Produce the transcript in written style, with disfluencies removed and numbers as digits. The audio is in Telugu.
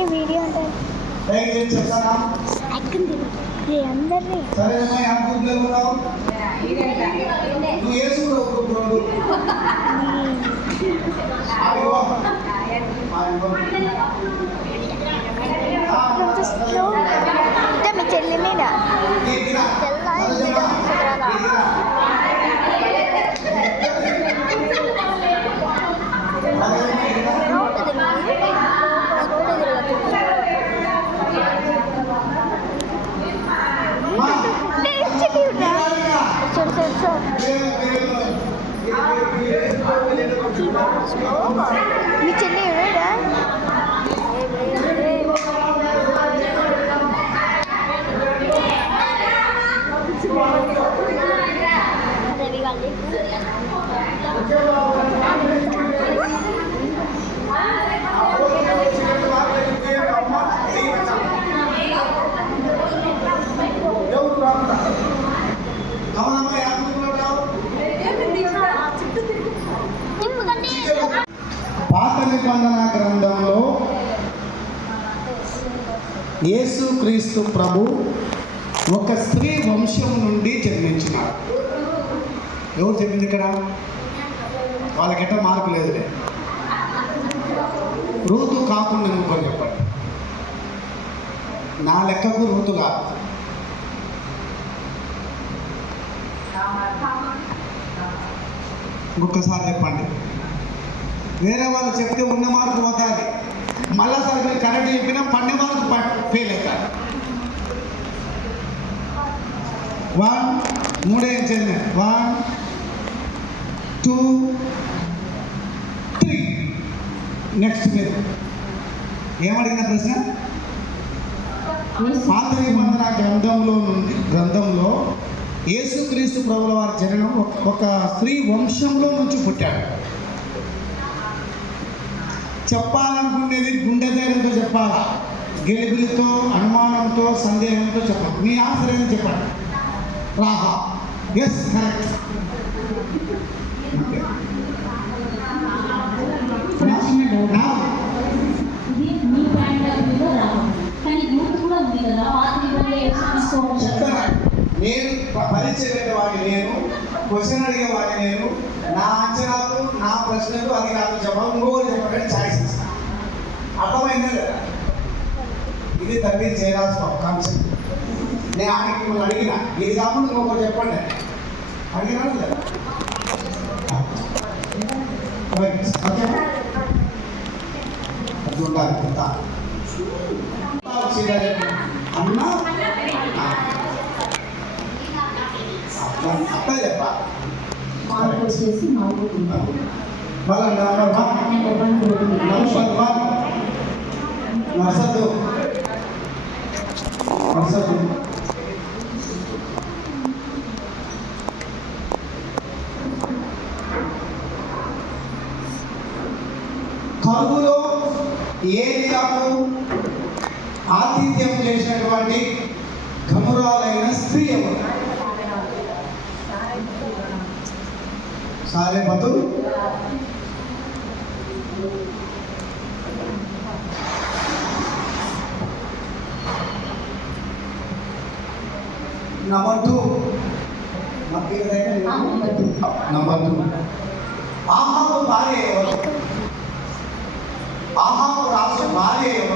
ఈ వీడియో అంటే అందరినీ మీ చెల్లి మీద మీ చెల్లి ఎవడా పాత నిబంధన గ్రంథంలో యేసుక్రీస్తు ప్రభు ఒక స్త్రీ వంశం నుండి జన్మించినాడు. ఎవరు చెప్పింది ఇక్కడ? వాళ్ళకెట్ట మార్పు లేదులే. రూతు కాకుండా ఇంకొకరు చెప్పండి. నా లెక్కకు రూతు కాదు. ఇంకొకసారి చెప్పండి. వేరే వాళ్ళు చెప్తే ఉన్న మార్కు పోతుంది. మళ్ళా సార్ మీరు కరెక్ట్ చెప్పినా 12 మార్కు ఫెయిల్ అవుతారు. 3 ఏం చెల్లి 1 2 3. నెక్స్ట్ మీరు ఏమడిగిన ప్రశ్న? పాత నిబంధన గ్రంథంలో యేసుక్రీస్తు ప్రభుల వారి జననం ఒక స్త్రీ వంశంలో నుంచి పుట్టాడు. చెప్పాలనుకునేది గుండె ధైర్యంతో చెప్పాలా, గెలిబిలితో, అనుమానంతో, సందేహంతో చెప్పాలి. మీ ఆన్సర్ ఏదని చెప్పండి. రాహా. Yes, correct. నేను పరీక్ష పెట్టేవాడిని, నేను క్వశ్చన్ అడిగేవాడిని, నేను నా అంచనాకు నా ప్రశ్నకు అది కాదు జవాబు ఇంకోటి చెప్పడానికి ఛాయిస్ ఇస్తాను. అర్థమైందా లేదా? ఇది తగ్గించి చేయాల్సిన కాన్సెప్ట్. నేను ఆమెకి మిమ్మల్ని అడిగిన ఇది కాకుండా ఇంకొకటి చెప్పండి అడిగినాను లేదా? అది ఉండాలి అన్నా అట్లా చెప్పాలి. నర్సద్దు కరువులో ఏలియాకు ఆతిథ్యం చేసినటువంటి ఘనురాలైన స్త్రీ ఎవరు? సారేపతు. నంబర్ 2 ఆహాబు భార్య ఎవరు? ఆహాబు రాజు భార్య ఎవరు?